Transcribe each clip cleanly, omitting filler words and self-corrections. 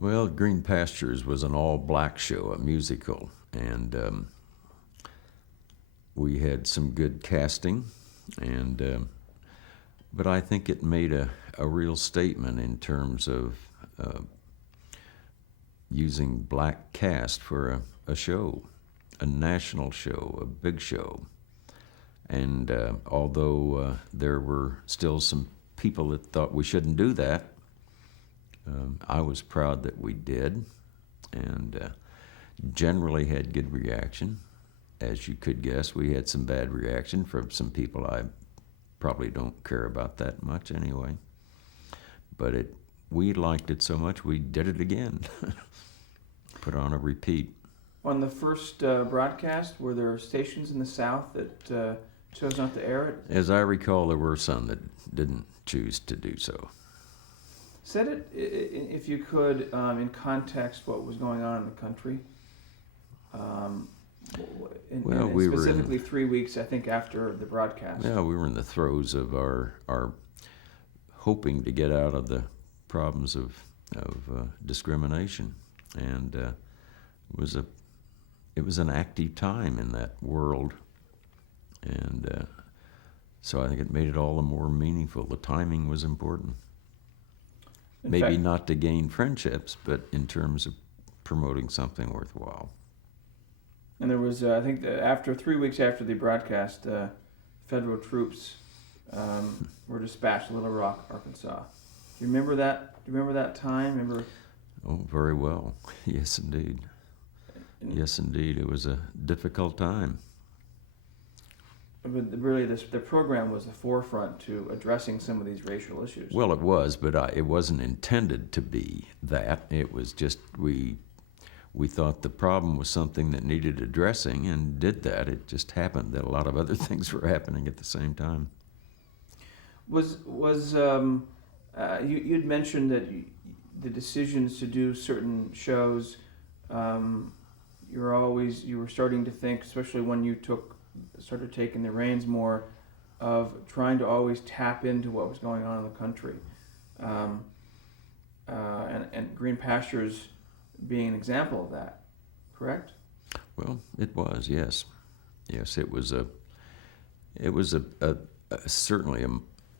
Well, Green Pastures was an all-black show, a musical, and we had some good casting, and but I think it made a real statement in terms of uh, using black cast for a show, a national show, a big show. And although there were still some people that thought we shouldn't do that, I was proud that we did, and generally had good reaction. As you could guess, we had some bad reaction from some people I probably don't care about that much anyway. But we liked it so much we did it again. Put on a repeat. On the first broadcast, were there stations in the South that chose not to air it? As I recall, there were some that didn't choose to do so. Set it, if you could, in context what was going on in the country. We were specifically 3 weeks, I think, after the broadcast. Yeah, we were in the throes of our hoping to get out of the problems of discrimination, and it was an active time in that world, and so I think it made it all the more meaningful. The timing was important. Maybe not to gain friendships, but in terms of promoting something worthwhile. And there was, I think, after 3 weeks after the broadcast, federal troops were dispatched to Little Rock, Arkansas. Do you remember that? Do you remember that time? Remember? Oh, very well. Yes, indeed. Yes, indeed. It was a difficult time. But really, the program was the forefront to addressing some of these racial issues. Well, it was, but it wasn't intended to be that. It was just we thought the problem was something that needed addressing and did that. It just happened that a lot of other things were happening at the same time. You'd mentioned that the decisions to do certain shows, you were starting to think, especially when you started taking the reins more, of trying to always tap into what was going on in the country, and Green Pastures being an example of that, correct? Well, it was, yes. It was certainly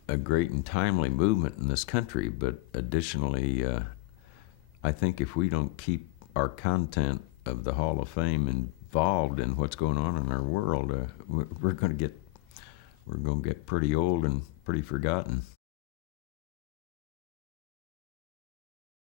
a great and timely movement in this country, but additionally, I think if we don't keep our content of the Hall of Fame involved in what's going on in our world, we're going to get pretty old and pretty forgotten.